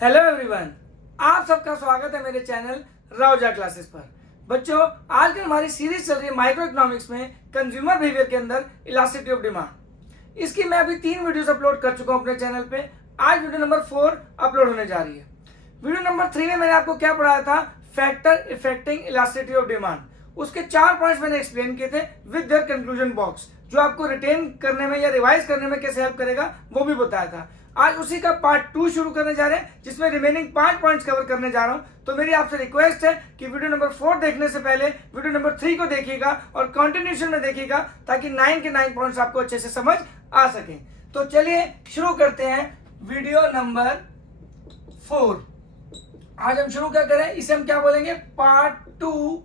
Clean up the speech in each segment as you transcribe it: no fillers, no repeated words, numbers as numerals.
Hello everyone, आप सबका स्वागत है मेरे चैनल राउजा क्लासेस पर। बच्चों, आज की हमारी सीरीज चल रही है माइक्रो इकोनॉमिक्स में कंज्यूमर बिहेवियर के अंदर इलास्टिसिटी ऑफ डिमांड। इसकी मैं अभी 3 वीडियोस अपलोड कर चुका हूं अपने चैनल पे। आज वीडियो नंबर 4 अपलोड होने जा रही है। वीडियो नंबर 3 में मैंने आपको क्या पढ़ाया था, factor affecting elasticity of demand. उसके 4 पॉइंट्स मैंने एक्सप्लेन किए थे विद देयर कंक्लूजन बॉक्स, जो आपको रिटेन करने में या रिवाइज करने में कैसे हेल्प करेगा वो भी बताया था। आज उसी का पार्ट 2 शुरू करने जा रहे हैं, जिसमें रिमेनिंग 5 पॉइंट्स कवर करने जा रहा हूं। तो मेरी आपसे रिक्वेस्ट है कि वीडियो नंबर 4 देखने से पहले वीडियो नंबर 3 को देखिएगा और कंटिन्यूएशन में देखिएगा, ताकि 9 के 9 पॉइंट्स आपको अच्छे से समझ आ सके। तो चलिए शुरू करते हैं वीडियो नंबर 4। आज हम शुरू क्या करें, इसे हम क्या बोलेंगे, part 2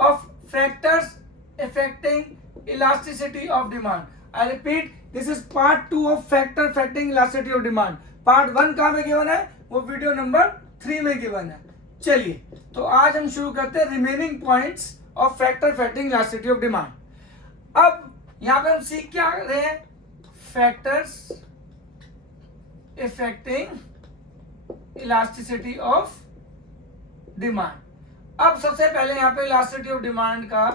of factors affecting elasticity of demand. I repeat, this is part 2 of factor affecting elasticity of demand. Part 1 कहां में गिवन है, वो वीडियो नंबर 3 में गिवन है। चलिए, तो आज हम शुरू करते हैं remaining points of factor affecting elasticity of demand. अब यहां पे हम सीख क्या रहे हैं, factors affecting elasticity of demand. अब सबसे पहले यहां पे इलास्टिसिटी ऑफ डिमांड का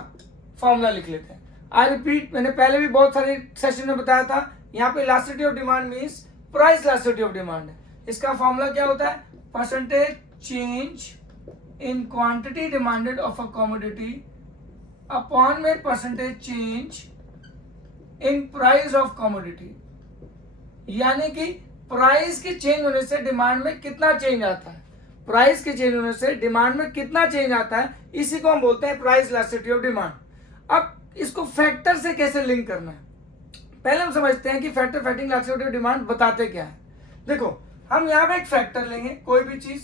फॉर्मूला लिख लेते हैं। आई रिपीट, मैंने पहले भी बहुत सारे सेशन में बताया था, यहाँ पे elasticity of demand means price elasticity of demand है। इसका फॉर्मूला क्या होता है, percentage change in quantity demanded of a commodity upon में percentage change in price of commodity. यानी कि प्राइस के चेंज होने से डिमांड में कितना चेंज आता है, प्राइस के चेंज होने से डिमांड में कितना चेंज आता है, इसी को हम बोलते हैं प्राइस इलास्टिसिटी ऑफ डिमांड। अब इसको फैक्टर से कैसे लिंक करना है, पहले हम समझते हैं कि factor affecting elasticity of demand बताते क्या है। देखो, हम यहाँ पे एक फैक्टर लेंगे, कोई भी चीज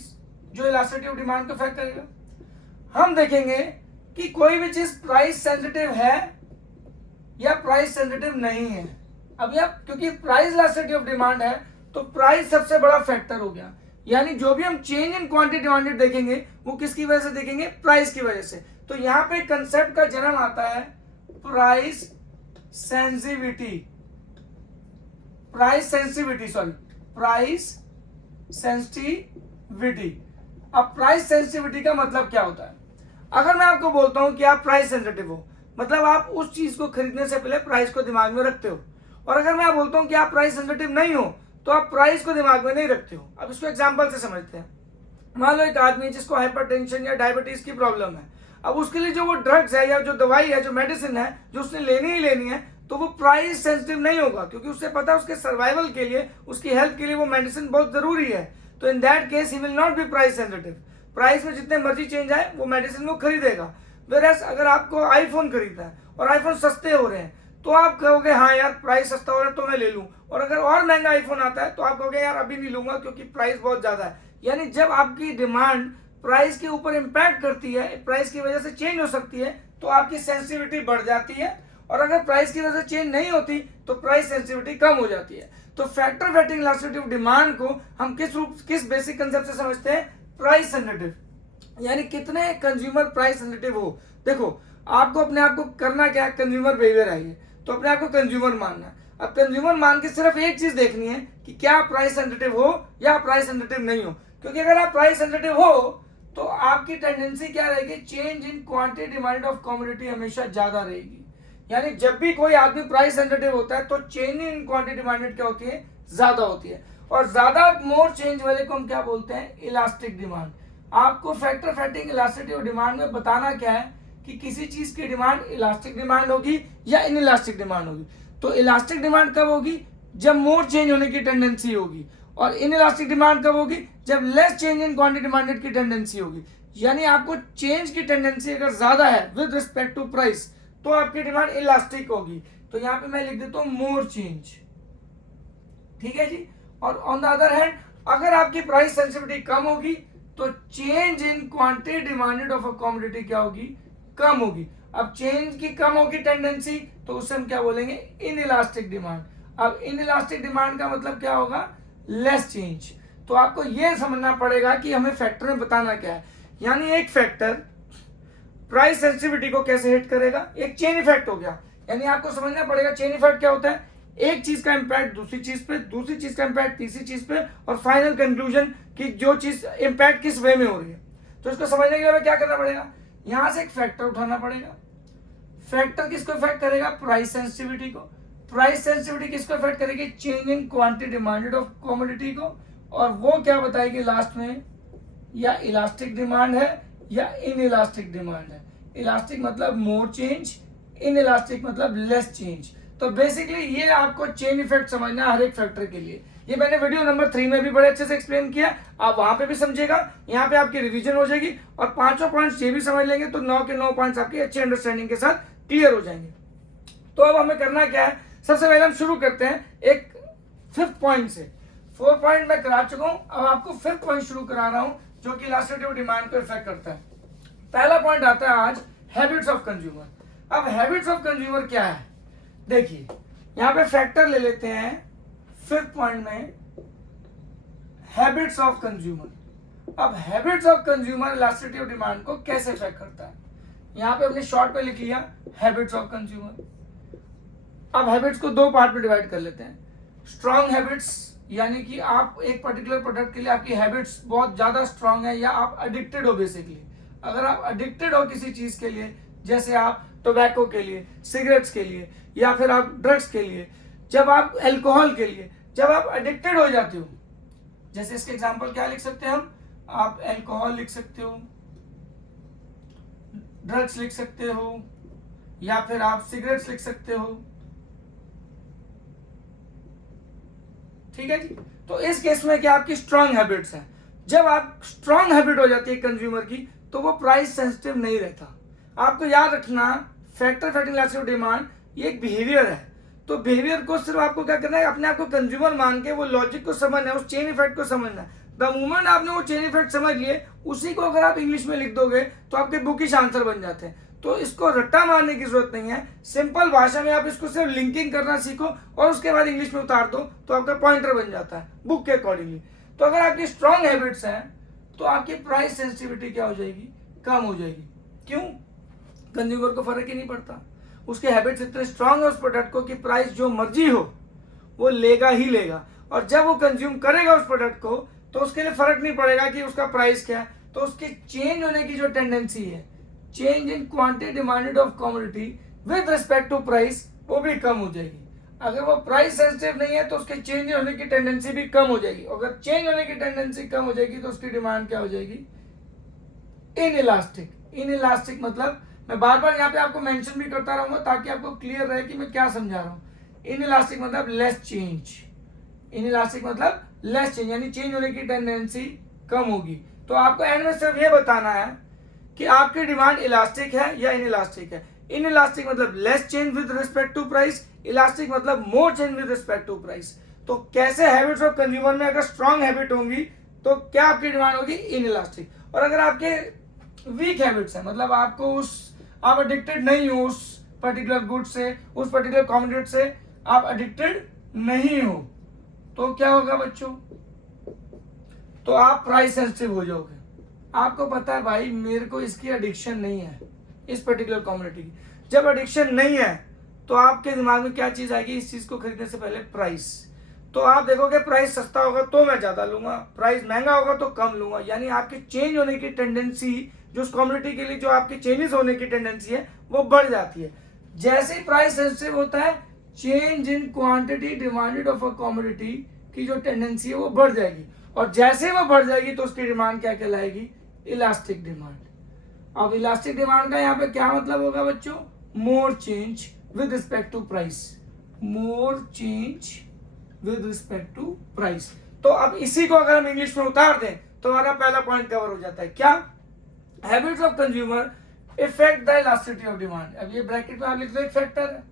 जो इलास्टिसिटी ऑफ डिमांड को अफेक्ट करेगा। हम देखेंगे कि कोई भी चीज प्राइस सेंसिटिव है या प्राइस सेंसिटिव नहीं है। अब यह क्योंकि प्राइस इलास्टिसिटी ऑफ डिमांड है, तो प्राइस सबसे बड़ा फैक्टर हो गया। यानी जो भी हम चेंज इन क्वांटिटी डिमांडेड देखेंगे वो किसकी वजह से देखेंगे, प्राइस की वजह से। तो यहाँ पे कंसेप्ट का जन्म आता है प्राइस सेंसिटिविटी, प्राइस सेंसिटिविटी। अब प्राइस सेंसिटिविटी का मतलब क्या होता है, अगर मैं आपको बोलता हूं कि आप प्राइस सेंसिटिव हो, मतलब आप उस चीज को खरीदने से पहले प्राइस को दिमाग में रखते हो। और अगर मैं बोलता हूं कि आप प्राइस सेंसिटिव नहीं हो, तो आप प्राइस को दिमाग में नहीं रखते हो। अब इसको एग्जांपल से समझते हैं। मान लो एक आदमी जिसको हाइपरटेंशन या डायबिटीज की प्रॉब्लम है, अब उसके लिए जो वो ड्रग्स है या जो दवाई है, जो मेडिसिन है, जो उसने लेनी ही लेनी है, तो वो प्राइस सेंसिटिव नहीं होगा, क्योंकि उससे पता है उसके सर्वाइवल के लिए, उसकी हेल्थ के लिए वो मेडिसिन बहुत जरूरी है। तो इन that case he will not be price sensitive. Price में जितने मर्जी चेंज आए वो मेडिसिन वो खरीदेगा। वेरएस अगर आपको आईफोन खरीदना है और आईफोन सस्ते हो रहे हैं, तो आप कहोगे हाँ यार प्राइस सस्ता हो रहा है तो मैं ले लूं। और अगर और महंगा आईफोन आता है तो आप कहोगे यार अभी नहीं लूंगा क्योंकि प्राइस बहुत ज्यादा है। यानी जब आपकी डिमांड प्राइस के ऊपर इंपैक्ट करती है, प्राइस की वजह से चेंज हो सकती है, तो आपकी सेंसिटिविटी बढ़ जाती है। और अगर प्राइस की वजह से चेंज नहीं होती तो प्राइस सेंसिटिविटी कम हो जाती है। तो factor affecting elasticity of demand को हम किस बेसिक कंसेप्ट से समझते हैं, प्राइस सेंसिटिव, यानी कितने कंज्यूमर प्राइस सेंसिटिव हो। देखो, आपको अपने आप को करना क्या है, कंज्यूमर बिहेवियर है, तो अपने आप को कंज्यूमर मानना है। अब कंज्यूमर मान के सिर्फ एक चीज देखनी है कि क्या प्राइस सेंसिटिव हो या प्राइस सेंसिटिव नहीं हो। क्योंकि अगर आप प्राइस सेंसिटिव हो तो आपकी टेंडेंसी क्या रहेगी, change in quantity demand of commodity हमेशा ज्यादा रहेगी। यानी जब भी कोई आदमी प्राइस सेंसिटिव होता है तो चेंज इन क्वांटिटी डिमांडेड क्या होती है, ज्यादा होती है। और ज्यादा मोर चेंज वाले को हम क्या बोलते हैं, इलास्टिक डिमांड। आपको factor affecting elasticity of demand में बताना क्या है कि किसी चीज की डिमांड इलास्टिक डिमांड होगी या इनइलास्टिक डिमांड होगी। तो इलास्टिक डिमांड कब होगी, जब मोर चेंज होने की टेंडेंसी होगी। और इनइलास्टिक डिमांड कब होगी, जब less change in quantity demanded की टेंडेंसी होगी। यानी आपको चेंज की टेंडेंसी अगर ज्यादा है विद रिस्पेक्ट टू प्राइस, तो आपकी डिमांड इलास्टिक होगी। तो यहां पे मैं लिख देता हूं मोर चेंज, ठीक है जी। और ऑन द अदर हैंड, अगर आपकी प्राइस सेंसिटिविटी कम होगी तो change in quantity demanded of a commodity क्या होगी, कम होगी। अब चेंज की कम होगी टेंडेंसी, तो उसे हम क्या बोलेंगे, इनइलास्टिक डिमांड। अब इनइलास्टिक डिमांड का मतलब क्या होगा, लेस चेंज। तो आपको यह समझना पड़ेगा कि हमें फैक्टर में बताना क्या है। यानी एक फैक्टर प्राइस सेंसिटिविटी को कैसे हिट करेगा, एक चेन इफेक्ट हो गया। यानी आपको समझना पड़ेगा चेन इफेक्ट क्या होता है, एक चीज का इंपैक्ट दूसरी चीज पे, दूसरी चीज का इंपैक्ट तीसरी चीज पे, और फाइनल कंक्लूजन कि जो चीज इंपैक्ट किस वे में हो रही है। तो इसको समझने के लिए हमें क्या करना पड़ेगा, यहां से एक फैक्टर उठाना पड़ेगा। फैक्टर किसको इफेक्ट करेगा, प्राइस सेंसिटिविटी को। प्राइस सेंसिटिविटी किसको इफेक्ट करेगी, change in quantity demanded of commodity को। और वो क्या बताएगी लास्ट में, या इलास्टिक डिमांड है या इन इलास्टिक डिमांड है। इलास्टिक मतलब मोर चेंज, इन इलास्टिक मतलब लेस चेंज। तो बेसिकली ये आपको चेन इफेक्ट समझना है हर एक फैक्टर के लिए। ये मैंने वीडियो नंबर 3 में भी बड़े अच्छे से एक्सप्लेन किया, आप वहां पे भी समझिएगा, यहाँ पे आपकी रिवीजन हो जाएगी और पांचों पॉइंट्स ये भी समझ लेंगे तो 9 के 9 पॉइंट्स आपकी अच्छी अंडरस्टैंडिंग के साथ क्लियर हो जाएंगे। तो अब हमें करना क्या है, सबसे पहले हम शुरू करते हैं एक 5th पॉइंट से। 4 पॉइंट मैं करा चुका हूं, अब आपको 5th पॉइंट शुरू करा रहा हूं जो कि इलास्टिसिटी डिमांड को इफेक्ट करता है। पहला पॉइंट आता है आज हैबिट्स ऑफ कंज्यूमर। अब हैबिट्स ऑफ कंज्यूमर क्या है, देखिए यहां पे फैक्टर ले लेते हैं 5th पॉइंट में, हैबिट्स ऑफ कंज्यूमर। अब habits of consumer elasticity of demand को कैसे इफेक्ट करता है, यहां पे हमने शॉर्ट में लिख लिया हैबिट्स ऑफ कंज्यूमर। अब हैबिट्स को 2 पार्ट में डिवाइड कर लेते हैं। स्ट्रॉन्ग हैबिट्स, यानी कि आप एक पर्टिकुलर प्रोडक्ट के लिए आपकी हैबिट्स बहुत ज्यादा स्ट्रांग है या आप एडिक्टेड हो। बेसिकली अगर आप एडिक्टेड हो किसी चीज के लिए, जैसे आप टोबैको के लिए, सिगरेट्स के लिए, या फिर आप ड्रग्स के लिए, जब आप अल्कोहल के लिए, जब आप एडिक्टेड हो जाते हो, जैसे इसके एग्जांपल क्या लिख सकते हैं हम, आप अल्कोहल लिख सकते हो, ड्रग्स लिख सकते हो, या फिर आप सिगरेट्स लिख सकते हो, ठीक है जी। तो इस केस में क्या आपकी स्ट्रांग हैबिट्स है। जब आप स्ट्रांग हैबिट हो जाती है कंज्यूमर की तो वो प्राइस सेंसिटिव नहीं रहता। आपको याद रखना फैक्टर फैक्टिंग इलास्टिसिटी डिमांड ये एक बिहेवियर है। तो बिहेवियर को सिर्फ आपको क्या करना है, अपने आप को कंज्यूमर मान के वो लॉजिक को समझना है, उस चेन इफेक्ट को समझना है। द मोमेंट आपने वो चेन इफेक्ट समझ लिए, उसी को अगर आप इंग्लिश में लिख दोगे तो आपके बुकिश आंसर बन जाते हैं। तो इसको रट्टा मारने की जरूरत नहीं है, सिंपल भाषा में आप इसको सिर्फ लिंकिंग करना सीखो और उसके बाद इंग्लिश में उतार दो तो आपका पॉइंटर बन जाता है बुक के अकॉर्डिंगली। तो अगर आपकी स्ट्रांग हैबिट्स हैं तो आपकी प्राइस सेंसिटिविटी क्या हो जाएगी, कम हो जाएगी। क्यों, कंज्यूमर को फर्क ही नहीं पड़ता, उसके हैबिट्स इतने स्ट्रांग है उस प्रोडक्ट को कि प्राइस जो मर्जी हो वो लेगा ही लेगा। और जब वो कंज्यूम करेगा उस प्रोडक्ट को तो उसके लिए फर्क नहीं पड़ेगा कि उसका प्राइस क्या है। तो उसकी चेंज होने की जो टेंडेंसी है, change in quantity demanded of commodity with respect to price, वो भी कम हो जाएगी। अगर वो प्राइस सेंसिटिव नहीं है तो उसके चेंज होने की टेंडेंसी भी कम हो जाएगी। अगर चेंज होने की टेंडेंसी कम हो जाएगी तो उसकी डिमांड क्या हो जाएगी, इन इलास्टिक। इन इलास्टिक मतलब मैं बार बार यहाँ पे आपको मेंशन भी करता रहूंगा ताकि आपको क्लियर रहे कि मैं क्या समझा रहा हूँ। इन इलास्टिक मतलब लेस चेंज, इन इलास्टिक मतलब लेस चेंज, यानी चेंज होने की टेंडेंसी कम होगी। तो आपको एंड में सिर्फ ये बताना है कि आपकी डिमांड इलास्टिक है या इन इलास्टिक है। इन इलास्टिक मतलब less change with respect to price, elastic मतलब more change with respect to price. तो कैसे हैबिट्स ऑफ कंज्यूमर में अगर स्ट्रांग हैबिट होंगी तो क्या आपकी डिमांड होगी, इन इलास्टिक। और अगर आपके वीक हैबिट्स है, मतलब आपको आप एडिक्टेड नहीं हो उस पर्टिकुलर गुड से, उस पर्टिकुलर कमोडिटी से आप एडिक्टेड नहीं हो, तो क्या होगा बच्चों, तो आप प्राइस सेंसिटिव हो जाओगे। आपको पता है भाई मेरे को इसकी एडिक्शन नहीं है, इस पर्टिकुलर कमोडिटी की। जब एडिक्शन नहीं है तो आपके दिमाग में क्या चीज आएगी, इस चीज को खरीदने से पहले प्राइस। तो आप देखोगे प्राइस सस्ता होगा तो मैं ज्यादा लूंगा, प्राइस महंगा होगा तो कम लूंगा। यानी आपकी चेंज होने की टेंडेंसी, जो उस कमोडिटी के लिए जो आपकी चेंजेस होने की टेंडेंसी है वो बढ़ जाती है। जैसे ही प्राइस सेंसिटिव होता है, change in quantity demanded of a commodity की जो टेंडेंसी है वो बढ़ जाएगी। और जैसे वो बढ़ जाएगी तो उसकी डिमांड क्या कहलाएगी, इलास्टिक डिमांड। अब इलास्टिक डिमांड का यहाँ पे क्या मतलब होगा बच्चों, more change with respect to price, more change with respect to price. तो अब इसी को अगर हम इंग्लिश में उतार दें तो हमारा पहला पॉइंट कवर हो जाता है, क्या, habits of consumer effect the elasticity of demand. अब ये ब्रैकेट में आप लिख दो एक फैक्टर है,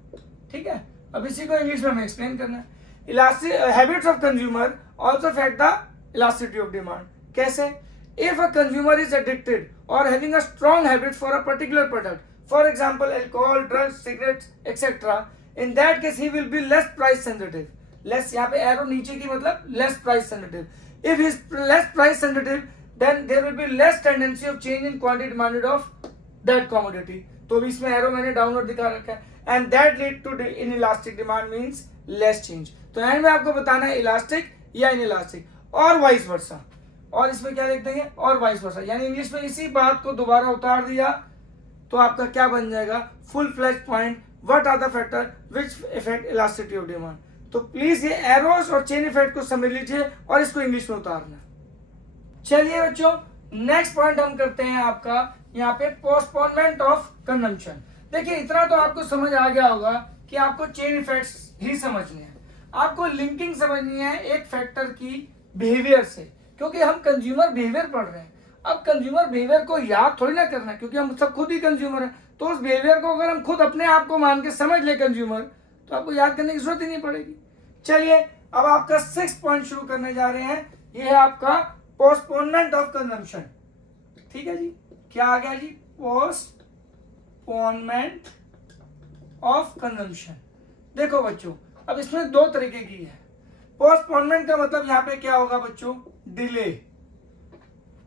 ठीक है। अब इसी को इंग्लिश में हमें एक्सप्लेन करना है। Elastic habits of consumer also effect the elasticity of demand. कैसे, if a consumer is addicted or having a strong habit for a particular product, for example alcohol, drugs, cigarettes, etc., in that case he will be less price sensitive. Less यहाँ पे arrow नीचे की मतलब less price sensitive. If he is less price sensitive, then there will be less tendency of change in quantity demanded of that commodity. तो भी इसमें arrow मैंने downward दिखा रखा है, and that lead to inelastic demand means less change. तो and में आपको बताना है इलास्टिक या इनइलास्टिक और वाइस वर्सा। और इसमें क्या लिख देंगे और वाइस वर्सा, यानी इंग्लिश में इसी बात को दोबारा उतार दिया तो आपका क्या बन जाएगा full flash point what are the factor which effect elasticity of demand. तो प्लीज ये एरोस और चेन इफेक्ट को समझ लीजिए और इसको इंग्लिश में उतारना। चलिए बच्चों नेक्स्ट पॉइंट हम करते हैं आपका यहाँ पे पोस्टपोनमेंट ऑफ कंजम्पशन। देखिए इतना तो आपको समझ आ गया होगा कि आपको चेन इफेक्ट्स ही समझने हैं, आपको लिंकिंग समझनी है एक फैक्टर की बिहेवियर से, क्योंकि हम कंज्यूमर बिहेवियर पढ़ रहे हैं। अब कंज्यूमर बिहेवियर को याद थोड़ी ना करना है, क्योंकि हम सब खुद ही कंज्यूमर हैं, तो उस बिहेवियर को अगर हम खुद अपने आप को मान के समझ ले कंज्यूमर, तो आपको याद करने की जरूरत ही नहीं पड़ेगी। चलिए अब आपका 6 पॉइंट शुरू करने जा रहे हैं, ये है आपका पोस्टपोनमेंट ऑफ कंजम्पशन। ठीक है जी, क्या आ गया जी पोस्टपोनमेंट ऑफ कंजम्पशन। देखो बच्चों अब इसमें दो तरीके की है। पोस्टपोनमेंट का मतलब यहाँ पे क्या होगा बच्चों डिले,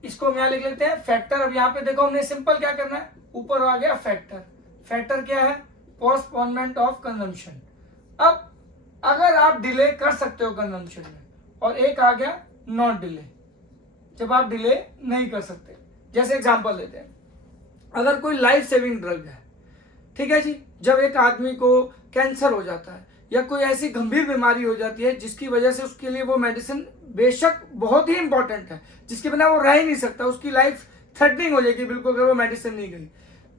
इसको हम यहाँ लिख लेते हैं फैक्टर। अब यहाँ पे देखो हमने सिंपल क्या करना है, ऊपर आ गया फैक्टर, फैक्टर क्या है पोस्टपोनमेंट ऑफ कंजम्पशन। अब अगर आप डिले कर सकते हो कंजम्पशन में, और एक आ गया नॉट डिले, जब आप डिले नहीं कर सकते। जैसे एग्जांपल लेते हैं, अगर कोई लाइफ सेविंग ड्रग है, ठीक है जी, जब एक आदमी को कैंसर हो जाता है या कोई ऐसी गंभीर बीमारी हो जाती है जिसकी वजह से उसके लिए वो मेडिसिन बेशक बहुत ही इंपॉर्टेंट है, जिसके बिना वो रह ही नहीं सकता, उसकी लाइफ थ्रेटनिंग हो जाएगी बिल्कुल अगर वो मेडिसिन नहीं गई,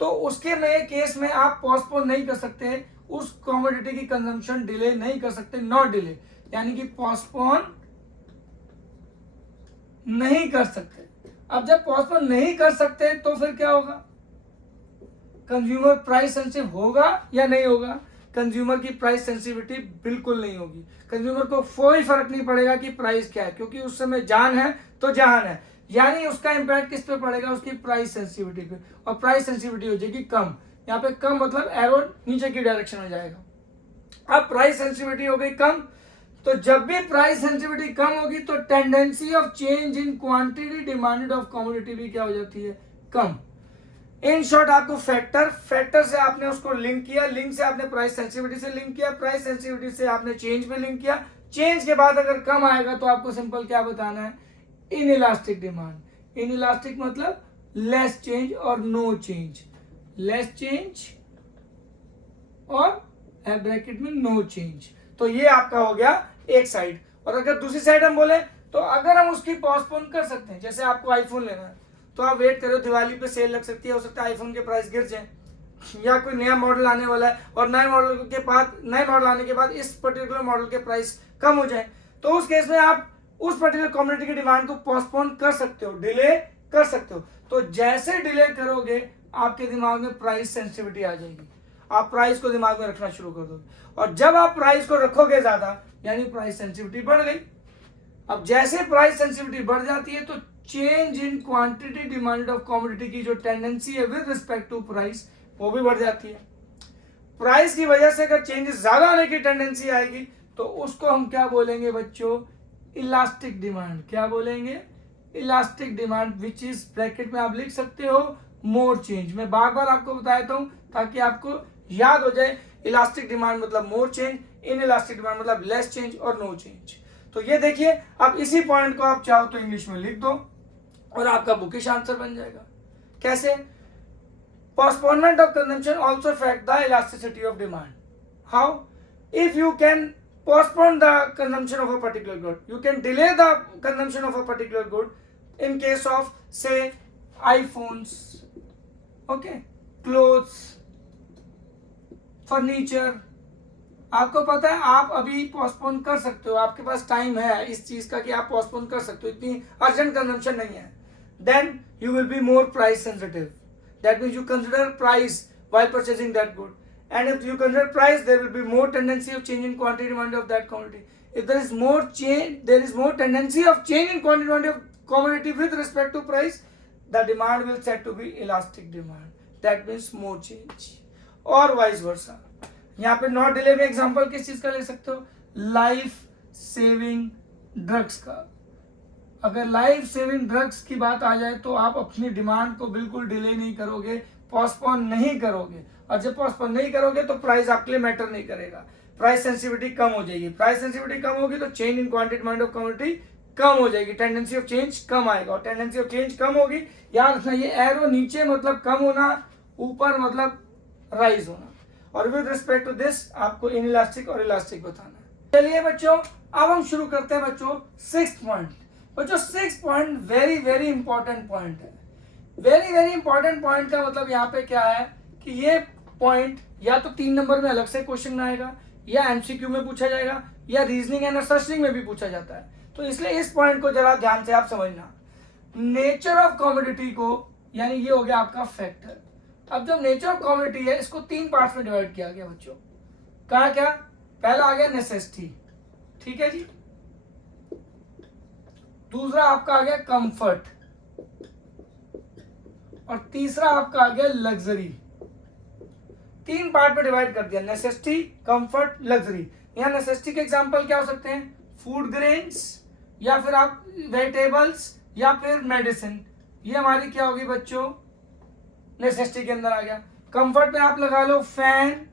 तो उसके में केस में आप पोस्टपोन नहीं कर सकते, उस कमोडिटी की कंजम्पशन डिले नहीं कर सकते, नॉट डिले, यानी कि पोस्टपोन नहीं कर सकते। अब जब पोस्टपोन नहीं कर सकते तो फिर क्या होगा, कंज्यूमर प्राइस सेंसिटिव होगा या नहीं होगा, कंज्यूमर की प्राइस सेंसिटिविटी बिल्कुल नहीं होगी, कंज्यूमर को कोई फर्क नहीं पड़ेगा कि प्राइस क्या है, क्योंकि उस समय जान है तो जहान है, यानी उसका इंपैक्ट किस पे पड़ेगा, उसकी प्राइस सेंसिटिविटी पे, और प्राइस सेंसिटिविटी हो जाएगी कम। यहाँ पे कम मतलब एरो नीचे की डायरेक्शन में जाएगा। अब प्राइस सेंसिटिविटी हो गई कम, तो जब भी प्राइस सेंसिटिविटी कम होगी तो tendency of change in quantity demanded of commodity भी क्या हो जाती है कम। इन शॉर्ट आपको फैक्टर से आपने उसको लिंक किया, लिंक से आपने प्राइस सेंसिटिविटी से लिंक किया, प्राइस सेंसिटिविटी से आपने चेंज में लिंक किया, चेंज के बाद अगर कम आएगा तो आपको सिंपल क्या बताना है इनइलास्टिक डिमांड। इनइलास्टिक मतलब लेस चेंज और नो चेंज, लेस चेंज और ब्रैकेट में नो चेंज। तो ये आपका हो गया एक साइड। और अगर दूसरी साइड हम बोले तो अगर हम उसकी पोस्टपोन कर सकते हैं, जैसे आपको आईफोन लेना है तो आप वेट करो, दिवाली पे सेल लग सकती है, हो सकता है आईफोन के प्राइस गिर जाए, या कोई नया मॉडल आने वाला है और नए मॉडल आने के बाद इस पर्टिकुलर मॉडल के प्राइस कम हो जाए, तो उस केस में आप उस पर्टिकुलर कम्युनिटी की डिमांड को पोस्टपोन कर सकते हो, डिले कर सकते हो। तो जैसे डिले करोगे आपके दिमाग में प्राइस सेंसिटिविटी आ जाएगी, आप प्राइस को दिमाग में रखना शुरू कर दोगे, और जब आप प्राइस को रखोगे ज्यादा यानी प्राइस सेंसिटिविटी बढ़ गई। अब जैसे प्राइस सेंसिटिविटी बढ़ जाती है तो change in quantity demanded of commodity की जो टेंडेंसी है विद रिस्पेक्ट टू प्राइस वो भी बढ़ जाती है। प्राइस की वजह से अगर चेंजेस ज्यादा होने की टेंडेंसी आएगी तो उसको हम क्या बोलेंगे बच्चों इलास्टिक डिमांड। क्या बोलेंगे elastic demand, which is bracket में आप लिख सकते हो मोर चेंज। मैं बार बार आपको बताता हूं ताकि आपको याद हो जाए, इलास्टिक डिमांड मतलब more change, in elastic demand मतलब लेस चेंज और नो चेंज। तो ये देखिए, अब इसी पॉइंट को आप चाहो तो इंग्लिश में लिख दो और आपका बुकिश आंसर बन जाएगा। कैसे? Postponement of consumption also affect the elasticity of demand. How? If you can postpone the consumption of a particular good, you can delay the consumption of a particular good in case of say iPhones, okay, clothes, furniture। आपको पता है आप अभी postpone कर सकते हो, आपके पास time है इस चीज का कि आप पोस्टपोन कर सकते हो, इतनी अर्जेंट कंजम्पशन नहीं है, then you will be more price sensitive। that means you consider price while purchasing that good, and if you consider price there will be more tendency of change in quantity demand of that commodity। if there is more change, there is more tendency of change in quantity demand of commodity with respect to price, the demand will set to be elastic demand, that means more change, और vice versa। यहाँ पे not delay में example किस चीज का ले सकते हो, लाइफ सेविंग ड्रग्स का। अगर लाइफ सेविंग ड्रग्स की बात आ जाए तो आप अपनी डिमांड को बिल्कुल डिले नहीं करोगे, पोस्टपोन नहीं करोगे, और जब पोस्टपोन नहीं करोगे तो प्राइस आपके लिए मैटर नहीं करेगा, प्राइस सेंसिटिविटी कम हो जाएगी, प्राइस सेंसिटिविटी कम होगी तो change in quantity demand of commodity कम हो जाएगी, टेंडेंसी ऑफ चेंज कम आएगा, और टेंडेंसी ऑफ चेंज कम होगी, याद रखना ये एरो नीचे मतलब कम होना, ऊपर मतलब राइज होना। और विद रिस्पेक्ट टू दिस आपको इनइलास्टिक और इलास्टिक बताना है। चलिए बच्चों अब हम शुरू करते हैं बच्चों 6th पॉइंट। बच्चों 6th point very very important point है। वेरी वेरी इंपॉर्टेंट पॉइंट का मतलब यहाँ पे क्या है कि ये पॉइंट या तो 3 नंबर में अलग से क्वेश्चन में आएगा, या एमसीक्यू में पूछा जाएगा, या रीजनिंग एंड सर्चिंग में भी पूछा जाता है। तो इसलिए इस पॉइंट को जरा ध्यान से आप समझना। नेचर ऑफ कमोडिटी को, यानी ये हो गया आपका फैक्टर। अब जो नेचर ऑफ कमोडिटी है इसको 3 पार्ट्स में डिवाइड किया गया बच्चों। कहा क्या? पहला आ गया नेसेसिटी, ठीक है जी। दूसरा आपका आ गया कंफर्ट, और तीसरा आपका आ गया लग्जरी। 3 पार्ट में डिवाइड कर दिया, नेसेसिटी, कंफर्ट, लग्जरी। यहाँ नेसेसिटी के एग्जांपल क्या हो सकते हैं? फूड ग्रेन्स, या फिर आप वेजिटेबल्स, या फिर मेडिसिन। ये हमारी क्या होगी बच्चों? नेसेसिटी के अंदर आ गया। कंफर्ट में आप लगा लो फैन,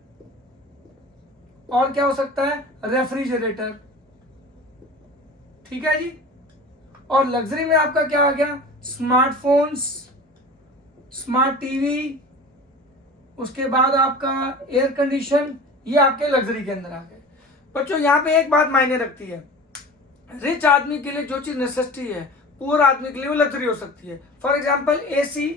और क्या हो सकता है? रेफ्रिजरेटर, ठीक है जी। और लग्जरी में आपका क्या आ गया? स्मार्टफोन्स, स्मार्ट टीवी, उसके बाद आपका एयर कंडीशन, ये आपके लग्जरी के अंदर आ गए। बच्चों यहाँ पे एक बात मायने रखती है, रिच आदमी के लिए जो चीज नेसेसिटी है पुअर आदमी के लिए वो लग्जरी हो सकती है। फॉर एग्जांपल एसी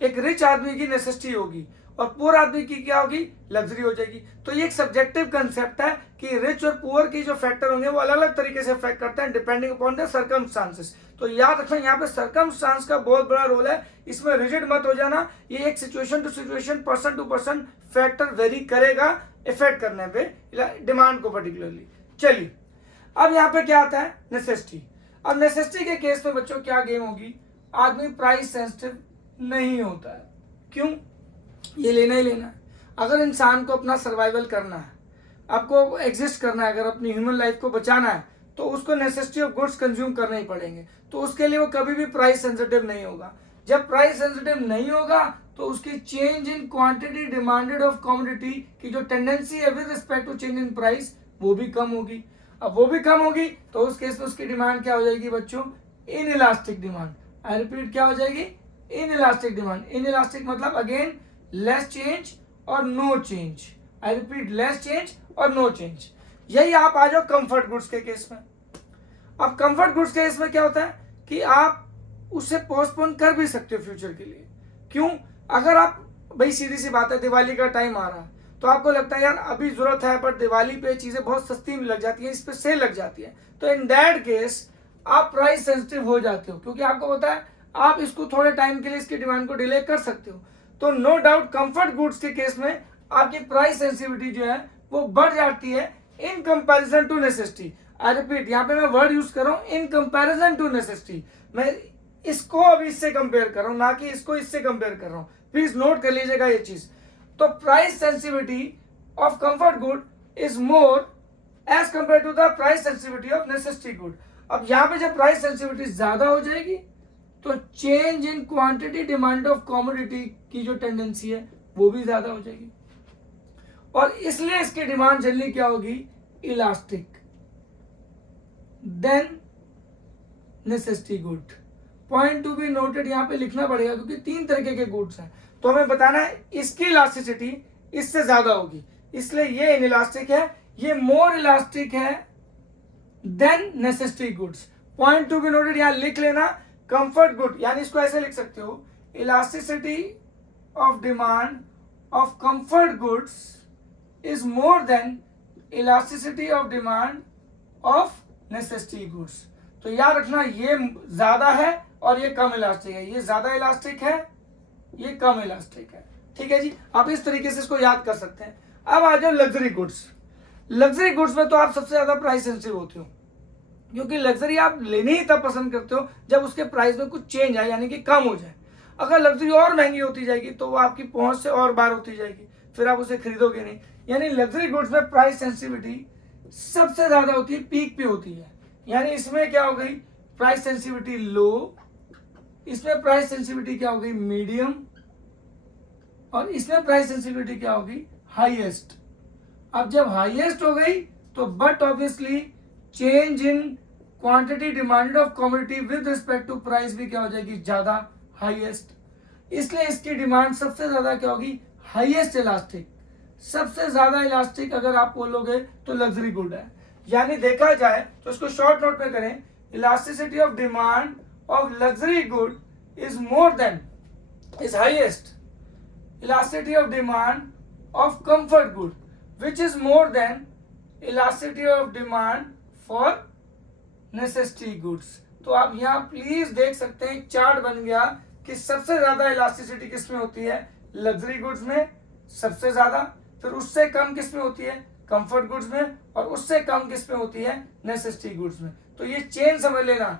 एक रिच आदमी की नेसेसिटी होगी और पुअर आदमी की क्या होगी? लग्जरी हो जाएगी। तो ये एक सब्जेक्टिव कंसेप्ट है कि रिच और पुअर की जो फैक्टर होंगे वो अलग अलग तरीके से अफेक्ट करते हैं डिपेंडिंग अपॉन द सर्कमस्टांसेस। तो याद रखना यहाँ पे सर्कमस्टांस का बहुत बड़ा रोल है, इसमें रिजिड मत हो जाना। ये एक situation to situation, person to person factor vary करेगा इफेक्ट करने पे डिमांड को पर्टिकुलरली। चलिए अब यहाँ पे क्या आता है? नेसेसिटी। अब नेसेसिटी के केस में बच्चों क्या गेम होगी? आदमी प्राइस सेंसिटिव नहीं होता है। क्यों? ये लेना ही लेना है। अगर इंसान को अपना सर्वाइवल करना है, आपको एग्जिस्ट करना है, अगर अपनी ह्यूमन लाइफ को बचाना है, तो उसको नेसेसिटी ऑफ गुड्स कंज्यूम करने ही पड़ेंगे। तो उसके लिए वो कभी भी प्राइस सेंसिटिव नहीं होगा। जब प्राइस सेंसिटिव नहीं होगा तो उसकी change in quantity demanded of commodity की जो टेंडेंसी है with respect to change in price वो भी कम होगी। अब वो भी कम होगी तो उस केस में उसकी डिमांड क्या हो जाएगी बच्चों? Inelastic demand. आई रिपीट, क्या हो जाएगी? Inelastic demand. इनइलास्टिक मतलब अगेन लेस चेंज और no change. I repeat, less change और नो चेंज। यही आप आ जाओ कंफर्ट गुड्स के केस में। अब कंफर्ट गुड्स के केस में क्या होता है कि आप उसे पोस्टपोन कर भी सकते हो फ्यूचर के लिए। क्यों? अगर आप, भाई सीधी सी बात है, दिवाली का टाइम आ रहा है तो आपको लगता है यार अभी जरूरत है, बट दिवाली पे चीजें बहुत सस्ती लग जाती है, इस पे सेल लग जाती है, तो इन दैट केस आप प्राइस सेंसिटिव हो जाते हो, क्योंकि आपको पता है आप इसको थोड़े टाइम के लिए इसकी डिमांड को डिले कर सकते हो। तो नो डाउट कंफर्ट गुड्स के केस में आपकी प्राइस सेंसिटिविटी जो है वो बढ़ जाती है in comparison to necessity. I repeat, यहाँ पे मैं वर्ड यूज कर रहा हूँ इन कंपैरिजन टू नेसेसिटी। मैं इसको अभी इससे कंपेयर कर रहा हूँ, ना कि इसको इससे कंपेयर कर रहा हूँ। प्लीज नोट कर लीजिएगा ये चीज। तो price sensitivity of comfort good is more as compare to the price sensitivity of necessity good. अब यहाँ पे जब प्राइस सेंसिटिविटी ज्यादा हो जाएगी तो change in quantity demand of commodity की जो टेंडेंसी है वो भी ज्यादा हो जाएगी, और इसलिए इसकी डिमांड जनरली क्या होगी? Elastic then necessity good. Point to be noted, यहाँ पे लिखना पड़ेगा क्योंकि 3 तरीके के गुड्स हैं, तो हमें बताना है इसकी इलास्टिसिटी इससे ज्यादा होगी, इसलिए ये इनइलास्टिक है, ये मोर इलास्टिक है then necessity goods. Point to be noted, यहाँ लिख लेना कंफर्ट गुड, यानी इसको ऐसे लिख सकते हो, elasticity of demand of comfort goods is more than elasticity of demand of necessity goods. तो याद रखना ये ज्यादा है और ये कम इलास्टिक है, ये ज्यादा इलास्टिक है, ये कम इलास्टिक है। ठीक है जी, आप इस तरीके से इसको याद कर सकते हैं। अब आ जाओ लग्जरी गुड्स। लग्जरी गुड्स में तो आप सबसे ज्यादा प्राइस सेंसिटिव होते हो, क्योंकि लग्जरी आप लेने ही तब पसंद करते हो जब उसके प्राइस में कुछ चेंज आए, यानी कि कम हो जाए। अगर लग्जरी और महंगी होती जाएगी तो वो आपकी पहुंच से और बाहर होती जाएगी, फिर आप उसे खरीदोगे नहीं। यानी लग्जरी गुड्स में प्राइस सेंसिटिविटी सबसे ज्यादा होती है, पीक पे होती है। यानी इसमें क्या हो गई? प्राइस सेंसिटिविटी लो, इसमें प्राइस सेंसिटिविटी क्या होगी? मीडियम, और इसमें प्राइस सेंसिटिविटी क्या होगी? हाईएस्ट। अब जब हाईएस्ट हो गई तो but obviously change in quantity demanded of commodity with respect to price भी क्या हो जाएगी, ज्यादा, हाईएस्ट। इसलिए इसकी डिमांड सबसे ज्यादा क्या होगी, हाईएस्ट इलास्टिक। सबसे ज्यादा इलास्टिक अगर आप बोलोगे तो लग्जरी गुड है। यानी देखा जाए तो इसको शॉर्ट नोट में करें, elasticity of demand of luxury good is more than, is highest elasticity of demand of comfort good which is more than elasticity of demand for necessity goods। तो आप यहाँ प्लीज देख सकते हैं, एक चार्ट बन गया कि सबसे ज्यादा इलास्टिसिटी किस में होती है, लग्जरी गुड्स में सबसे ज्यादा, फिर उससे कम किस में होती है, कंफर्ट गुड्स में, और उससे कम किस में होती है, नेसेसिटी गुड्स में। तो ये चेन समझ लेना।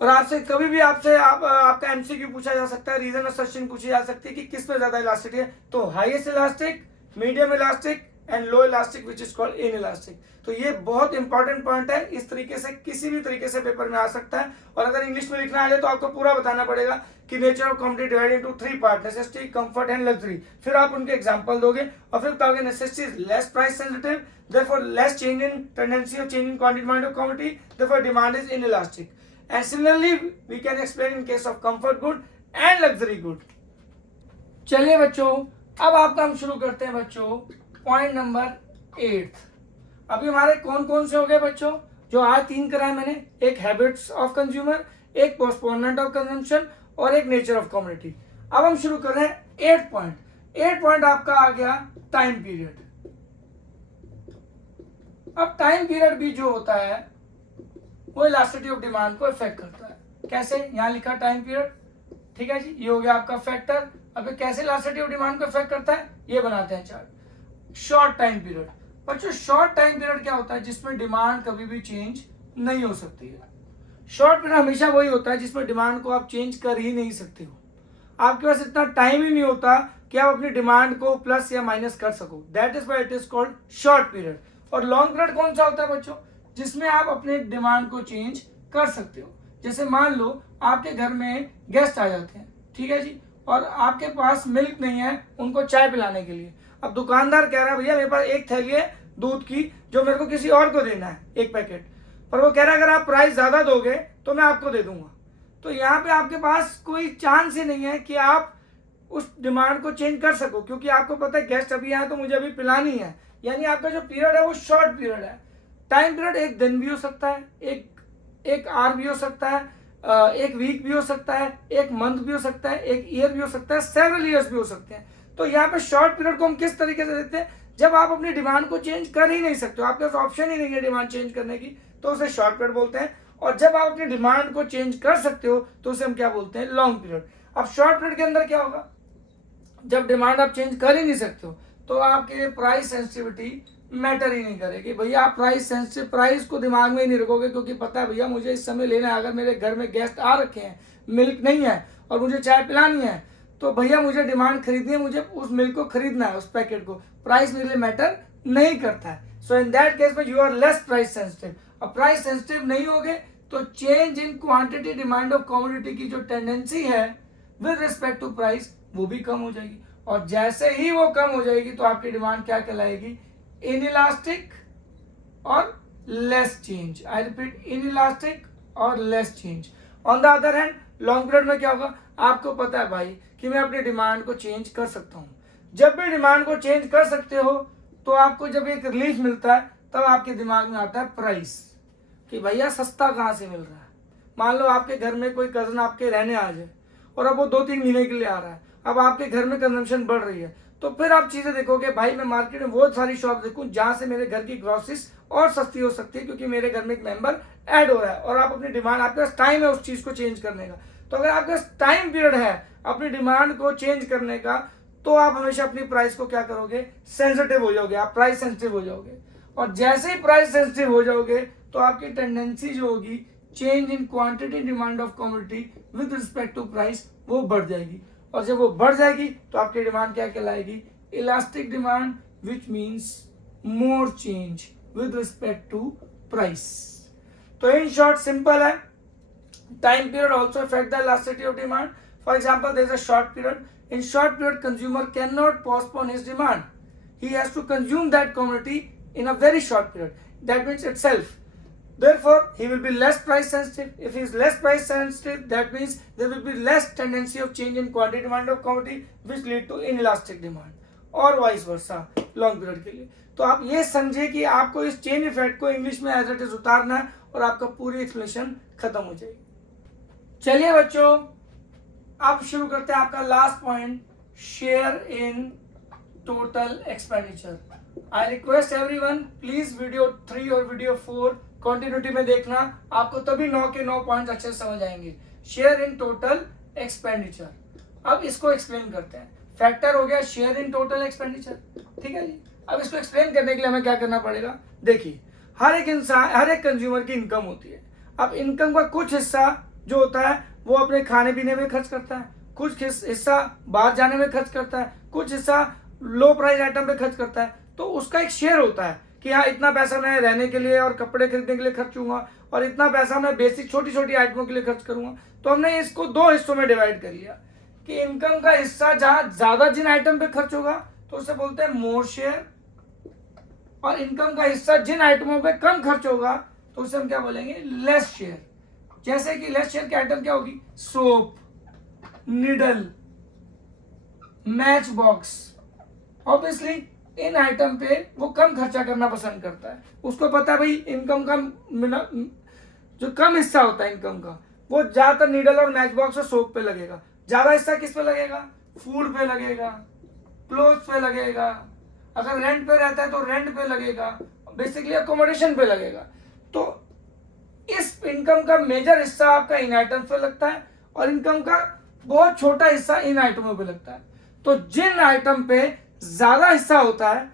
और आपसे कभी भी आपका एमसीक्यू पूछा जा सकता है, रीजन असर्शन पूछी जा सकती है कि किस में ज्यादा इलास्टिक है, तो highest elastic, medium elastic and low elastic which is called in elastic. तो ये बहुत इंपॉर्टेंट पॉइंट है, इस तरीके से किसी भी तरीके से पेपर में आ सकता है। और अगर इंग्लिश में लिखना आ जाए तो आपको पूरा बताना पड़ेगा कि nature of commodity divided into 3 part, necessity, comfort and luxury. फिर आप उनके एग्जांपल दोगे और फिर बताओगे necessity is less price sensitive, therefore less change in tendency of change in quantity demand of commodity, therefore demand is inelastic। And similarly, we can explain in case of comfort good and luxury good। चलिए बच्चों, अब आप काम शुरू करते हैं बच्चों, point number 8। अभी हमारे कौन कौन से हो गए बच्चों, जो आज 3 कराए मैंने, एक हैबिट्स ऑफ कंज्यूमर, एक पोस्टपोनमेंट ऑफ कंजम्पशन और एक नेचर ऑफ कमोडिटी। अब हम शुरू कर रहे हैं 8 पॉइंट। 8 पॉइंट आपका आ गया टाइम पीरियड। अब टाइम पीरियड भी जो होता है वो इलास्टिसिटी ऑफ डिमांड को इफेक्ट करता है। कैसे, यहाँ लिखा टाइम पीरियड, ठीक है जी, ये हो गया आपका फैक्टर। अब कैसे इलास्टिसिटी ऑफ डिमांड को इफेक्ट करता है, ये बनाते हैं चार्ट। शॉर्ट टाइम पीरियड, बच्चों शॉर्ट टाइम पीरियड क्या होता है, जिसमें डिमांड कभी भी चेंज नहीं हो सकती है। शॉर्ट पीरियड हमेशा वही होता है जिसमें डिमांड को आप चेंज कर ही नहीं सकते हो, आपके पास इतना टाइम ही नहीं होता कि आप अपनी डिमांड को प्लस या माइनस कर सको, that is why it is called short period. और लॉन्ग पीरियड कौन सा होता है बच्चों, जिसमें आप अपने डिमांड को चेंज कर सकते हो। जैसे मान लो आपके घर में गेस्ट आ जाते हैं, ठीक है जी, और आपके पास मिल्क नहीं है उनको चाय पिलाने के लिए। अब दुकानदार कह रहा है भैया मेरे पास एक थैली है दूध की जो मेरे को किसी और को देना है, एक पैकेट, पर वो कह रहा है अगर आप प्राइस ज्यादा दोगे तो मैं आपको दे दूंगा। तो यहाँ पे आपके पास कोई चांस ही नहीं है कि आप उस डिमांड को चेंज कर सको, क्योंकि आपको पता है गेस्ट अभी आए तो मुझे अभी पिलानी है। यानी आपका जो पीरियड है वो शॉर्ट पीरियड है। टाइम पीरियड एक दिन भी हो सकता है, एक आवर भी हो सकता है, एक वीक भी हो सकता है, एक मंथ भी हो सकता है, एक ईयर भी हो सकता है, सेवरल ईयर्स भी हो सकते हैं। तो यहाँ पे शॉर्ट पीरियड को हम किस तरीके से देते हैं, जब आप अपनी डिमांड को चेंज कर ही नहीं सकते हो, आपके पास ऑप्शन ही नहीं है डिमांड चेंज करने की, तो उसे शॉर्ट पीरियड बोलते हैं। और जब आप अपनी डिमांड को चेंज कर सकते हो तो उसे हम क्या बोलते हैं, लॉन्ग पीरियड। अब शॉर्ट पीरियड के अंदर क्या होगा, जब डिमांड आप चेंज कर ही नहीं सकते हो तो आपके प्राइस सेंसिटिविटी मैटर ही नहीं करेगी। भैया आप प्राइस सेंसिटिव, प्राइस को दिमाग में ही नहीं रखोगे, क्योंकि पता है भैया मुझे इस समय लेना है। अगर मेरे घर में गेस्ट आ रखे हैं, मिल्क नहीं है और मुझे चाय पिलानी है, तो भैया मुझे डिमांड खरीदनी है, मुझे उस मिल्क को खरीदना है, उस पैकेट को, प्राइस मेरे लिए मैटर नहीं करता है। सो इन दैट केस में you are less price sensitive. अब प्राइस सेंसिटिव नहीं होगे तो change in quantity demand of commodity की जो टेंडेंसी है विद रिस्पेक्ट टू प्राइस वो भी कम हो जाएगी। और जैसे ही वो कम हो जाएगी तो आपकी डिमांड क्या कहलाएगी, इनइलास्टिक और less change. I repeat, inelastic और less change. On the other hand long period में क्या होगा, आपको पता है भाई कि मैं अपनी डिमांड को चेंज कर सकता हूं। जब भी डिमांड को चेंज कर सकते हो तो आपको जब एक रिलीफ मिलता है तब आपके दिमाग में आता है प्राइस, कि भैया सस्ता कहाँ से मिल रहा है। मान लो आपके घर में कोई कजन आपके रहने आ जाए और अब वो 2-3 महीने के लिए आ रहा है, अब आपके घर में कंजम्पशन बढ़ रही है, तो फिर आप चीजें देखोगे, भाई मैं मार्केट में बहुत सारी शॉप देखूं जहां से मेरे घर की ग्रोसरीज और सस्ती हो सकती है, क्योंकि मेरे घर में एक मेंबर ऐड हो रहा है। और आप अपनी डिमांड, आपके पास टाइम है उस चीज को चेंज करने का। तो अगर आपके पास टाइम पीरियड है अपनी डिमांड को चेंज करने का, तो आप हमेशा अपनी प्राइस को क्या करोगे, सेंसिटिव हो जाओगे, आप प्राइस सेंसिटिव हो जाओगे। और जैसे ही प्राइस सेंसिटिव हो जाओगे तो आपकी टेंडेंसी जो होगी change in quantity demand of commodity with respect to price वो बढ़ जाएगी। और जब वो बढ़ जाएगी तो आपकी डिमांड क्या कहलाएगी, elastic demand, which means more change with respect to price. तो इन शॉर्ट सिंपल है, time period also affect the elasticity of demand. For example there is a short period, in short period consumer cannot postpone his demand, he has to consume that commodity in a very short period, that means itself Therefore, he will be less price sensitive. If he is less price sensitive, that means there will be less tendency of change in quantity demand of commodity, which lead to inelastic demand, और vice versa long period के लिए। तो आप ये समझे कि आपको इस चेन इफेक्ट को इंग्लिश में एज इट इज उतारना है और आपका पूरी एक्सप्लेनेशन खत्म हो जाएगी। चलिए बच्चों, अब शुरू करते हैं आपका last point, share in total expenditure. I request everyone, please video 3 और वीडियो 4 कंटिन्यूटी में देखना, आपको तभी 9 के 9 पॉइंट्स अच्छे से समझ आएंगे। शेयर इन टोटल एक्सपेंडिचर, अब इसको एक्सप्लेन करते हैं। फैक्टर हो गया शेयर इन टोटल एक्सपेंडिचर, ठीक है जी। अब इसको एक्सप्लेन करने के लिए हमें क्या करना पड़ेगा, देखिए हर एक इंसान, हर एक कंज्यूमर की इनकम होती है। अब इनकम का कुछ हिस्सा जो होता है वो अपने खाने पीने में खर्च करता है, कुछ हिस्सा बाहर जाने में खर्च करता है, कुछ हिस्सा लो प्राइस आइटम पे खर्च करता है। तो उसका एक शेयर होता है कि हाँ इतना पैसा मैं रहने के लिए और कपड़े खरीदने के लिए खर्चूंगा और इतना पैसा मैं बेसिक छोटी छोटी आइटमों के लिए खर्च करूंगा। तो हमने इसको 2 हिस्सों में डिवाइड कर लिया कि इनकम का हिस्सा जहां ज्यादा जिन आइटम पे खर्च होगा तो उसे बोलते हैं मोर शेयर, और इनकम का हिस्सा जिन आइटमों पे कम खर्च होगा तो उसे हम क्या बोलेंगे, लेस शेयर। जैसे कि लेस शेयर की आइटम क्या होगी, soap, needle, match box. Obviously इन आइटम पे वो कम खर्चा करना पसंद करता है, उसको पता है भाई इनकम का जो कम हिस्सा होता है इनकम का वो ज्यादातर नीडल और मैच बॉक्स और सोप पे लगेगा। ज्यादा हिस्सा किस पे लगेगा, फूड पे लगेगा, क्लोथ्स पे लगेगा, अगर रेंट पे रहता है तो रेंट पे लगेगा, बेसिकली अकोमोडेशन पे लगेगा। तो इस इनकम का मेजर हिस्सा आपका इन आइटम्स पे लगता है और इनकम का बहुत छोटा हिस्सा इन आइटमों पे लगता है। तो जिन आइटम पे ज्यादा हिस्सा होता है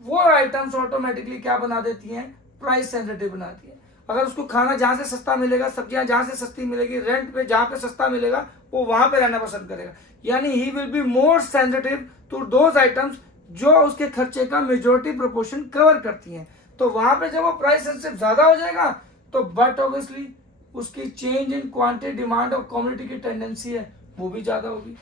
वो आइटम्स ऑटोमेटिकली क्या बना देती हैं, प्राइस सेंसिटिव बनाती है। अगर उसको खाना जहां से सस्ता मिलेगा, सब्जियां जहां से सस्ती मिलेगी, रेंट पे जहां पे सस्ता मिलेगा वो वहां पे रहना पसंद करेगा। यानी he will be more sensitive to those items जो उसके खर्चे का मेजोरिटी प्रोपोर्शन कवर करती हैं। तो वहां पे जब वो प्राइस सेंसिटिव ज्यादा हो जाएगा तो बट ऑब्वियसली उसकी change in quantity demand of commodity की टेंडेंसी है वो भी ज्यादा होगी,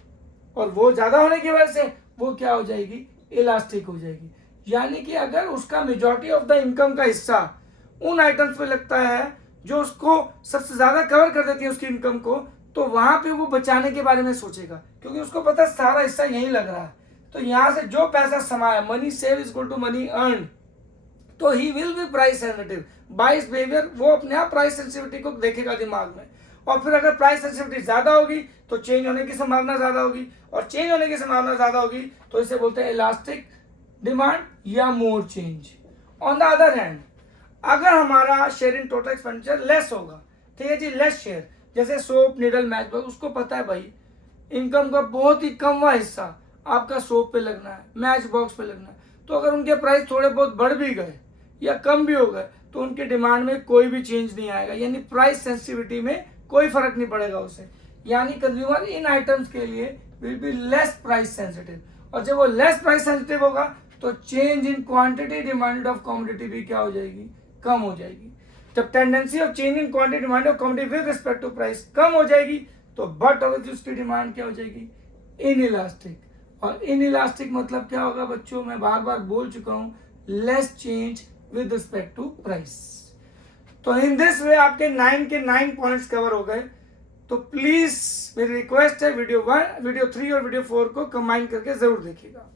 और वो ज्यादा होने की वजह से वो क्या हो जाएगी, इलास्टिक हो जाएगी। यानी कि अगर उसका मेजॉरिटी ऑफ द इनकम का हिस्सा उन आइटम्स पे लगता है जो उसको सबसे ज्यादा कवर कर देती है उसकी इनकम को, तो वहां पे वो बचाने के बारे में सोचेगा, क्योंकि उसको पता है सारा हिस्सा यहीं लग रहा है। तो यहां से जो पैसा समाया, money save is equal to money earn, तो he will be price sensitive by his behaviour. वो अपने आप प्राइस सेंसिटिविटी को देखेगा दिमाग में, और फिर अगर प्राइस सेंसिटिविटी ज्यादा होगी तो चेंज होने की संभावना ज्यादा होगी, और चेंज होने की संभावना ज्यादा होगी तो इसे बोलते हैं इलास्टिक डिमांड या more change. On the other hand, अगर हमारा share in total expenditure less होगा, ठीक है जी, लेस शेयर, जैसे सोप, निडल, मैच बॉक्स, उसको पता है भाई इनकम का बहुत ही कम हिस्सा आपका सोप पे लगना है, मैच बॉक्स पे लगना है। तो अगर उनके प्राइस थोड़े बहुत बढ़ भी गए या कम भी हो गए तो उनके डिमांड में कोई भी चेंज नहीं आएगा, यानी प्राइस सेंसिटिविटी में कोई फर्क नहीं पड़ेगा उसे। यानी कंज्यूमर इन आइटम्स के लिए will be less price sensitive, और जब वो लेस प्राइस सेंसिटिव होगा तो change in quantity demand of commodity भी क्या हो जाएगी, कम हो जाएगी। जब tendency of change in quantity demand of commodity with respect to price कम हो जाएगी तो बट ऑब्वियसली उसकी डिमांड क्या हो जाएगी, इनइलास्टिक। और इनइलास्टिक मतलब क्या होगा बच्चों, मैं बार बार बोल चुका हूं, less change with respect to price. तो इन दिस वे आपके 9 के 9 पॉइंट्स कवर हो गए। तो प्लीज मेरी रिक्वेस्ट है वीडियो 1, वीडियो 3 और वीडियो 4 को कंबाइन करके जरूर देखिएगा।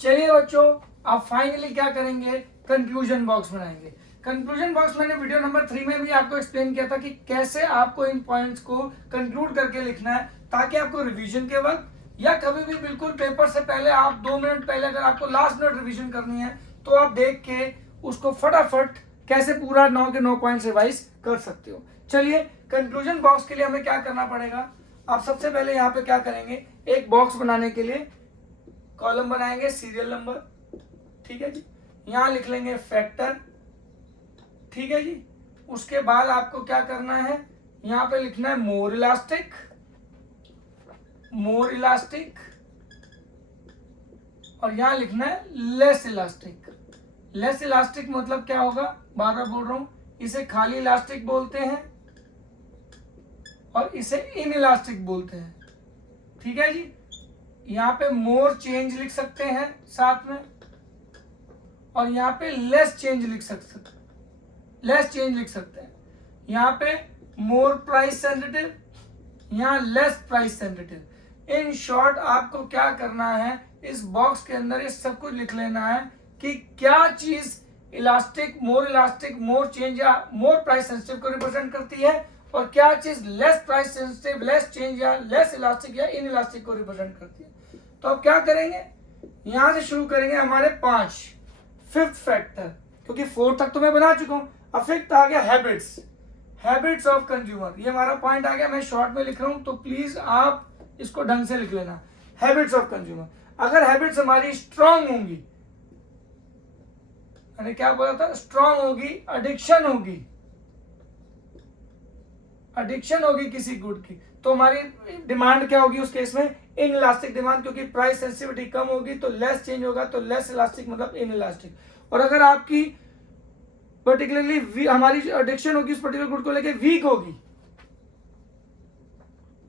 चलिए बच्चों, आप फाइनली क्या करेंगे, कंक्लूजन बॉक्स बनाएंगे। कंक्लूजन बॉक्स मैंने वीडियो नंबर 3 में भी आपको एक्सप्लेन किया था कि कैसे आपको इन पॉइंट्स को कंक्लूड करके लिखना है, ताकि आपको रिवीजन के वक्त या कभी भी बिल्कुल पेपर से पहले, आप 2 मिनट पहले अगर आपको लास्ट मिनट रिवीजन करनी है तो आप देख के उसको फटाफट कैसे पूरा 9 के 9 पॉइंट्स रिवाइज कर सकते हो। चलिए, कंक्लूजन बॉक्स के लिए हमें क्या करना पड़ेगा, आप सबसे पहले यहाँ पे क्या करेंगे, एक बॉक्स बनाने के लिए कॉलम बनाएंगे सीरियल नंबर, ठीक है जी, यहाँ लिख लेंगे फैक्टर, ठीक है जी। उसके बाद आपको क्या करना है, यहाँ पे लिखना है मोर इलास्टिक, मोर इलास्टिक, और यहां लिखना है लेस इलास्टिक। लेस इलास्टिक मतलब क्या होगा, बार बार बोल रहा हूं, इसे खाली इलास्टिक बोलते हैं और इसे इन इलास्टिक बोलते हैं, ठीक है जी। यहां पे मोर चेंज लिख सकते हैं साथ में, और यहां पे लेस चेंज लिख सकते हैं, लेस चेंज लिख सकते हैं। यहाँ पे मोर प्राइस सेंसिटिव, यहाँ less price sensitive. In short आपको क्या करना है, इस बॉक्स के अंदर ये सब कुछ लिख लेना है कि क्या चीज इलास्टिक, मोर चेंज या मोर प्राइस सेंसिटिव को रिप्रेजेंट करती है, और क्या चीज less price sensitive, less change या लेस इलास्टिक या इन इलास्टिक को रिप्रेजेंट करती है। तो अब क्या करेंगे, यहां से शुरू करेंगे हमारे 5, फिफ्थ फैक्टर, क्योंकि 4 तक तो मैं बना चुका हूं। अब फिफ्थ आ गया हैबिट्स ऑफ कंज्यूमर। ये हमारा पॉइंट आ गया, मैं शॉर्ट में लिख रहा हूं तो प्लीज आप इसको ढंग से लिख लेना। हैबिट्स ऑफ कंज्यूमर, अगर हैबिट्स हमारी स्ट्रांग होंगी, मैंने क्या बोला था, स्ट्रांग होगी, एडिक्शन होगी किसी गुड की, तो हमारी डिमांड क्या होगी उस केस में, इन इलास्टिक डिमांड, क्योंकि प्राइस सेंसिटिविटी कम होगी तो लेस चेंज होगा, तो लेस इलास्टिक मतलब इन इलास्टिक। और अगर आपकी पर्टिकुलरली हमारी एडिक्शन होगी उस पर्टिकुलर गुड को लेके वीक होगी,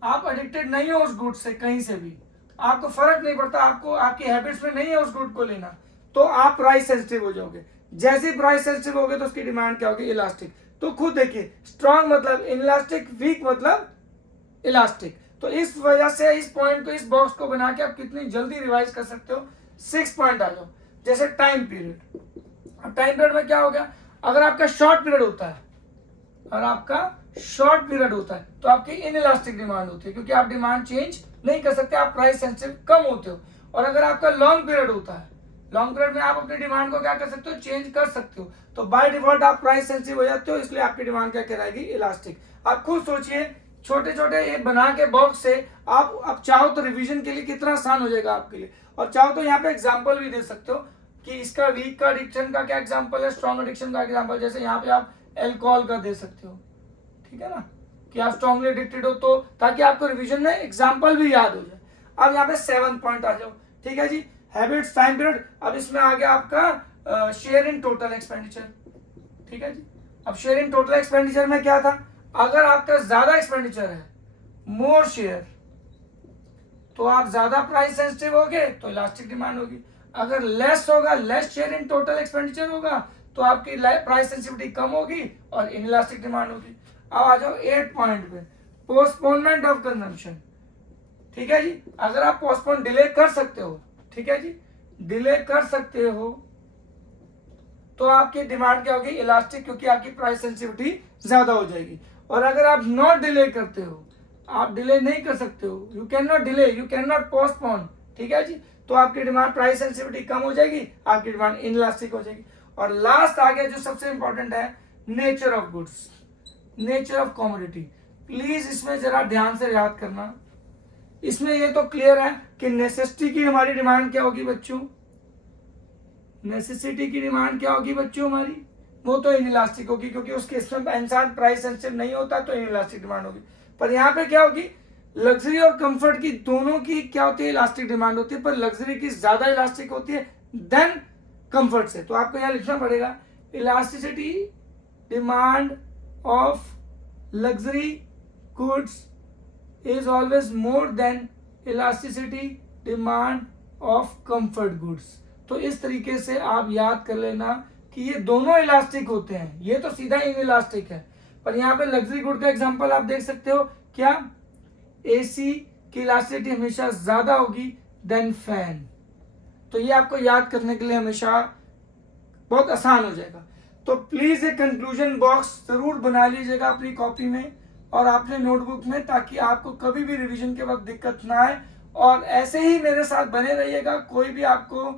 आप एडिक्टेड नहीं हो उस गुड से, कहीं से भी आपको फर्क नहीं पड़ता, आपको आपकी हैबिट्स में नहीं है उस गुड को लेना, तो आप प्राइस सेंसिटिव हो जाओगे। जैसे प्राइस सेंसिटिव होगे तो उसकी डिमांड क्या होगी, इलास्टिक। तो खुद देखिए, स्ट्रांग मतलब इनइलास्टिक, वीक मतलब इलास्टिक। तो इस वजह से इस पॉइंट को, इस बॉक्स को बना के आप कितनी जल्दी रिवाइज कर सकते हो। 6 पॉइंट आ जाओ, जैसे टाइम पीरियड। अब टाइम पीरियड में क्या होगा, अगर आपका शॉर्ट पीरियड होता है, तो आपकी इनइलास्टिक डिमांड होती है, क्योंकि आप डिमांड चेंज नहीं कर सकते, आप प्राइस सेंसिटिव कम होते हो। और अगर आपका लॉन्ग पीरियड होता है, लॉन्ग पीरियड में आप अपनी डिमांड को क्या कर सकते हो, चेंज कर सकते हो, तो बाय डिफॉल्ट आप प्राइस सेंसिटिव हो जाते हो, इसलिए आपकी डिमांड क्या कहलाएगी, इलास्टिक। आप खुद सोचिए, छोटे छोटे ये बना के बॉक्स से आप अब चाहो तो रिवीजन के लिए कितना आसान हो जाएगा आपके लिए। और चाहो तो यहाँ पे एग्जांपल भी दे सकते हो कि इसका वीक का एडिक्शन का क्या एग्जांपल है, स्ट्रॉन्ग एडिक्शन का एग्जांपल, जैसे यहाँ पे आप एल्कोहल का दे सकते हो, ठीक है ना, कि आप स्ट्रांगली एडिक्टेड हो, तो ताकि आपको रिवीजन में एग्जांपल भी याद हो जाए। अब यहाँ पे 7 पॉइंट आ जाओ, ठीक है जी, हैबिट्स, टाइम पीरियड। अब इसमें आ गया आपका शेयर इन टोटल एक्सपेंडिचर, ठीक है जी। अब शेयर इन टोटल एक्सपेंडिचर में क्या था, अगर आपका ज्यादा एक्सपेंडिचर है, मोर शेयर, तो आप ज्यादा प्राइस सेंसिटिव होगे तो इलास्टिक डिमांड होगी। अगर लेस होगा, less share in total expenditure होगा, तो आपकी प्राइस सेंसिटिविटी कम होगी और इनइलास्टिक डिमांड होगी। अब आ जाओ 8 पॉइंट पे, पोस्टपोनमेंट ऑफ कंजम्पशन, ठीक है जी। अगर आप पोस्टपोन डिले कर सकते हो, ठीक है जी, डिले कर सकते हो, तो आपकी डिमांड क्या होगी, इलास्टिक, क्योंकि आपकी प्राइस सेंसिटिविटी ज्यादा हो जाएगी। और अगर आप नॉट डिले करते हो, आप डिले नहीं कर सकते हो, you can not delay, you can not postpone, ठीक है जी, तो आपकी डिमांड प्राइस सेंसिटिविटी कम हो जाएगी, आपकी डिमांड इनइलास्टिक हो जाएगी। और लास्ट आ गया जो सबसे इंपॉर्टेंट है, nature of goods, nature of commodity. Please इसमें जरा ध्यान से याद करना। इसमें ये तो क्लियर है कि नेसेसिटी की हमारी डिमांड क्या होगी बच्चों, नेसेसिटी की डिमांड क्या होगी बच्चों हमारी, वो तो इनइलास्टिक होगी, क्योंकि उसके इसमें इंसान प्राइस सेंसिटिव नहीं होता, तो इनइलास्टिक डिमांड होगी। पर यहाँ पे क्या होगी, लग्जरी और कंफर्ट की दोनों की क्या होती है, इलास्टिक डिमांड होती है, पर लग्जरी की ज्यादा इलास्टिक होती है देन कंफर्ट से। तो आपको यहाँ लिखना पड़ेगा, elasticity demand of luxury goods is always more than elasticity demand of comfort goods। तो इस तरीके से आप याद कर लेना कि ये दोनों इलास्टिक होते हैं, ये तो सीधा इनइलास्टिक है। पर यहाँ पे लग्जरी गुड का एग्जांपल आप देख सकते हो, क्या एसी की इलास्टिसिटी हमेशा ज्यादा होगी देन फैन। तो ये आपको याद करने के लिए हमेशा बहुत आसान हो जाएगा। तो प्लीज एक कंक्लूजन बॉक्स जरूर बना लीजिएगा अपनी कॉपी में और अपने नोटबुक में, ताकि आपको कभी भी रिवीजन के वक्त दिक्कत ना आए। और ऐसे ही मेरे साथ बने रहिएगा, कोई भी आपको,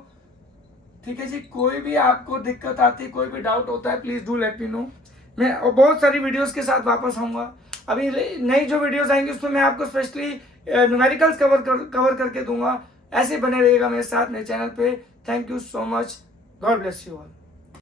ठीक है जी, कोई भी आपको दिक्कत आती है, कोई भी डाउट होता है, please do let me know. मैं बहुत सारी वीडियोस के साथ वापस आऊंगा। अभी नई जो वीडियोस आएंगी उसमें मैं आपको स्पेशली न्यूमेरिकल्स कवर करके दूंगा। ऐसे बने रहिएगा मेरे साथ, मेरे चैनल पे। Thank you so much, God bless you all.